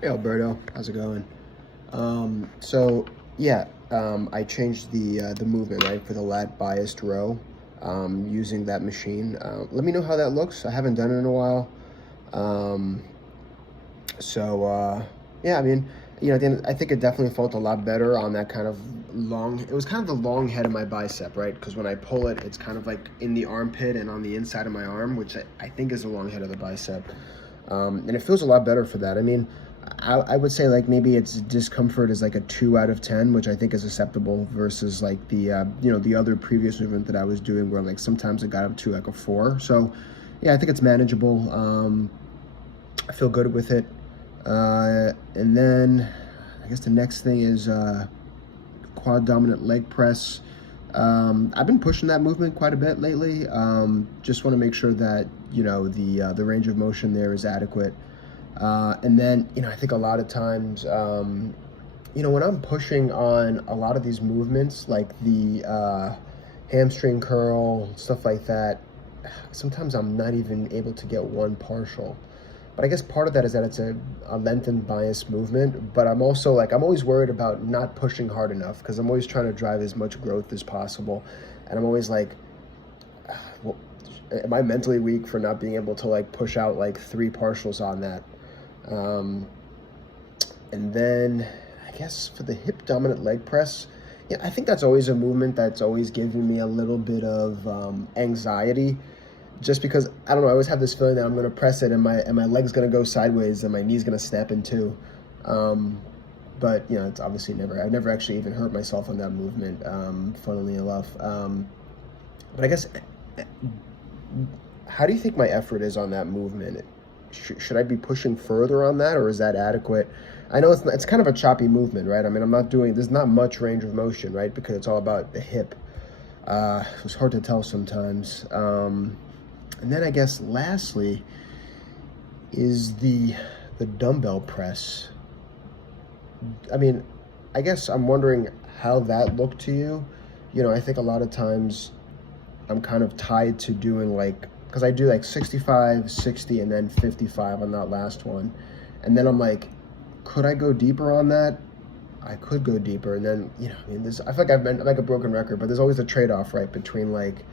Hey Alberto, how's it going? So yeah, I changed the movement right for the lat biased row using that machine. Let me know how that looks. I haven't done it in a while. Um, so yeah, I mean, at the end, I think it definitely felt a lot better on that kind of long. It was kind of the long head of my bicep, right? Because when I pull it, it's kind of like in the armpit and on the inside of my arm, which I think is the long head of the bicep. And it feels a lot better for that. I mean, I would say like maybe its discomfort is like a 2 out of 10, which I think is acceptable versus like the other previous movement that I was doing where like sometimes it got up to like a 4. So yeah, I think it's manageable. I feel good with it. And then I guess the next thing is quad dominant leg press. I've been pushing that movement quite a bit lately. Just want to make sure that the range of motion there is adequate. And then I think a lot of times when I'm pushing on a lot of these movements, like the hamstring curl, stuff like that, sometimes I'm not even able to get one partial. But I guess part of that is that it's a lengthened bias movement. But I'm also like, I'm always worried about not pushing hard enough because I'm always trying to drive as much growth as possible. And I'm always like, well, am I mentally weak for not being able to like push out like 3 partials on that? And then I guess for the hip dominant leg press, yeah, I think that's always a movement that's always giving me a little bit of anxiety, just because I don't know. I always have this feeling that I'm going to press it and my leg's going to go sideways and my knee's going to snap in two. But it's obviously I've never actually even hurt myself on that movement. Funnily enough, but I guess, how do you think my effort is on that movement? Should I be pushing further on that, or is that adequate? I know it's kind of a choppy movement, right? I mean, there's not much range of motion, right? Because it's all about the hip. It's hard to tell sometimes. And then I guess lastly is the dumbbell press. I mean, I guess I'm wondering how that looked to you. I think a lot of times I'm kind of tied to doing because I do like 65, 60, and then 55 on that last one. And then I'm like, could I go deeper on that? I could go deeper. And then, I mean, I feel like I'm like a broken record, but there's always a trade-off, right? Between like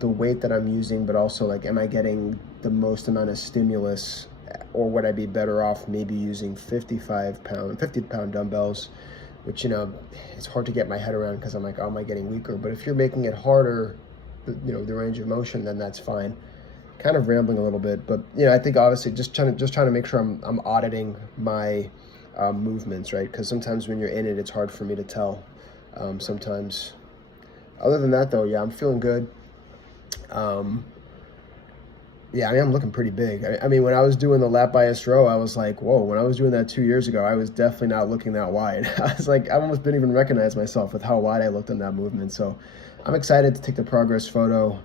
the weight that I'm using, but also like, am I getting the most amount of stimulus, or would I be better off maybe using 50 pound dumbbells, which, it's hard to get my head around because I'm like, oh, am I getting weaker? But if you're making it harder, the range of motion, then that's fine. Kind of rambling a little bit, but I think obviously just trying to make sure I'm auditing my movements, right? Because sometimes when you're in it, it's hard for me to tell. Sometimes. Other than that, though, yeah, I'm feeling good. Yeah, I mean, I'm looking pretty big. I mean, when I was doing the lat bias row, I was like, whoa. When I was doing that 2 years ago, I was definitely not looking that wide. I was like, I almost didn't even recognize myself with how wide I looked in that movement. So I'm excited to take the progress photo,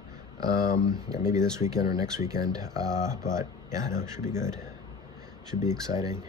maybe this weekend or next weekend. But yeah, no, it should be good. Should be exciting.